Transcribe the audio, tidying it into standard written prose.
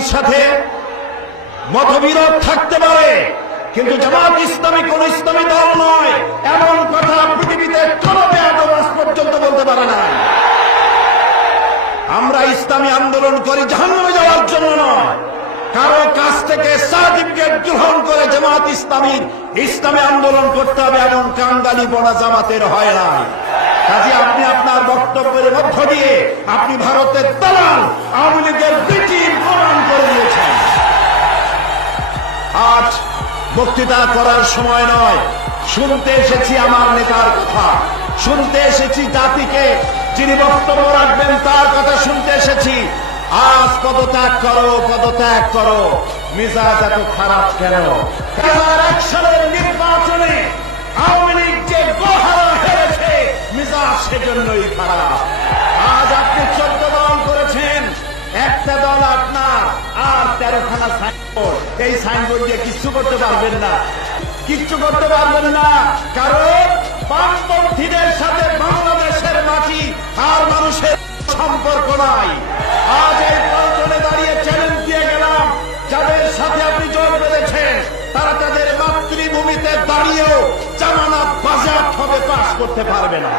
ইসলামীর সাথে মতবিরোধ থাকতে পারে, কিন্তু জামাত ইসলামী কোন ইসলামী দল নয়, এমন কথা পৃথিবীতে কোন বেয়াদব আজ পর্যন্ত বলতে পারে না। আমরা ইসলামী আন্দোলন করি জাহান্নামে যাওয়ার জন্য নয়, কারো কাছ থেকে সার্টিফিকেট গ্রহণ করে জামাত ইসলামী আন্দোলন করতে হবে এমন কাঙ্গালি বড়া জামাতের হয় না। কাজে আপনি আপনার বক্তব্যের মধ্য দিয়ে আপনি ভারতের দালাল আওয়ামী লীগের ব্রিটিশ প্রমাণ করে দিয়েছেন। আজ বক্তৃতা করার সময় নয়, শুনতে এসেছি আমার নেতার কথা, শুনতে এসেছি জাতিকে যিনি বক্তব্য রাখবেন তার কথা শুনতে এসেছি। আজ পদত্যাগ করো, পদত্যাগ করো। মিজাজ এত খারাপ কেন? 2001 সালের নির্বাচনে আওয়ামী লীগ যে গোহারা হেরেছে, মিজাজ সেজন্যই খারাপ। আজ আপনি 14 দল করেছেন, একটা দল আপনার আর 13খানা সাইনবোর্ড। এই সাইনবোর্ড দিয়ে কিচ্ছু করতে পারবেন না, কিচ্ছু করতে পারবেন না, কারণ বামপন্থীদের সাথে বাংলাদেশের মাটি আর মানুষের সম্পর্ক নাই। আজ এই পল্টনে দাঁড়িয়ে চ্যালেঞ্জ দিয়ে গেলাম, যাদের সাথে আপনি জোট বেঁধেছেন তারা তাদের মাতৃভূমিতে দাঁড়িয়েও জামানত বাজেয়াপ্ত হবে পাস করতে পারবে না।